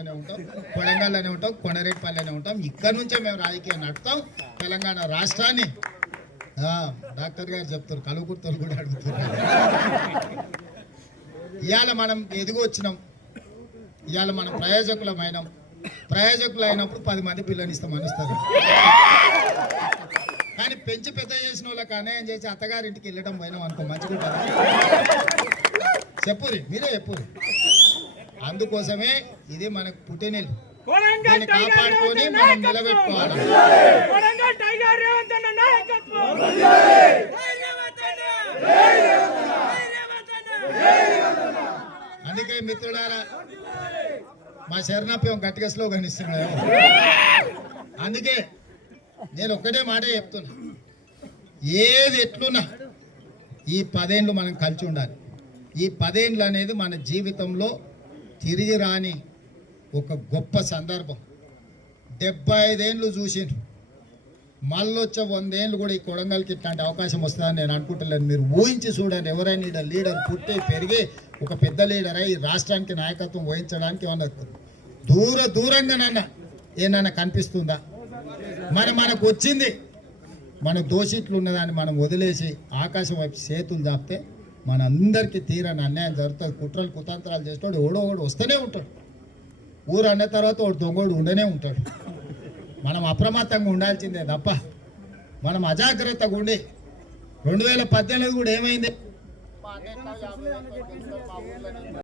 లోనే ఉంటాం, కొడంగల్లోనే ఉంటాం, కొండరేపల్లిలోనే ఉంటాం. ఇక్కడ నుంచే మేము రాజకీయం నడుపుతాం. తెలంగాణ రాష్ట్రాన్ని డాక్టర్ గారు చెప్తారు, కలుగుర్తలు కూడా అడుగుతున్నారు. ఇవాళ మనం ఎదుగు వచ్చినాం, ఇవాళ మనం ప్రయోజకులమైనాం. ప్రయోజకులు అయినప్పుడు 10 మంది పిల్లని ఇస్తాం అనిస్తారు. కానీ పెంచి పెద్ద చేసిన వాళ్ళకి అన్యాయం చేసి అత్తగారింటికి వెళ్ళడం పోయినాం అనుకో, మంచిగా చెప్పురి, మీరే చెప్పురి. అందుకోసమే ఇది మనకు పుట్టినీళ్ళు, దీన్ని కాపాడుకొని మనం నిలబెట్టుకోవాలి. అందుకే మిత్రులారా, మా శరణప్యం గట్టిగా స్లోగన్ ఇస్తున్నాడు. అందుకే నేను ఒక్కటే మాట చెప్తున్నా, ఏది ఎట్లున్నా ఈ 10 ఏళ్ళు మనం కలిసి ఉండాలి. ఈ 10 ఏళ్ళు అనేది మన జీవితంలో తిరిగి రాని ఒక గొప్ప సందర్భం. 75 ఏళ్ళు చూసిండ్రు, మళ్ళొచ్చే 100 ఏళ్ళు కూడా ఈ కొడంగల్కి ఇట్లాంటి అవకాశం వస్తుందని నేను అనుకుంటలేను. మీరు ఊహించి చూడండి, ఎవరైనా లీడర్ పుట్టి పెరిగి ఒక పెద్ద లీడర్ అయి ఈ రాష్ట్రానికి నాయకత్వం వహించడానికి ఏమన్నా దూరంగానన్నా ఏమన్నా కనిపిస్తుందా? మనకు వచ్చింది, మన దోషిట్లు ఉన్నదాన్ని మనం వదిలేసి ఆకాశం వైపు చేతులు చాపితే మనందరికీ తీరని అన్యాయం జరుగుతుంది. కుట్రలు కుతంత్రాలు చేస్తాడు, ఓడోడు వస్తూనే ఉంటాడు. ఊరు అన్న తర్వాత వాడు దొంగోడు ఉండనే ఉంటాడు. మనం అప్రమత్తంగా ఉండాల్సిందే తప్ప మనం అజాగ్రత్తగా ఉండి 2018 కూడా ఏమైంది?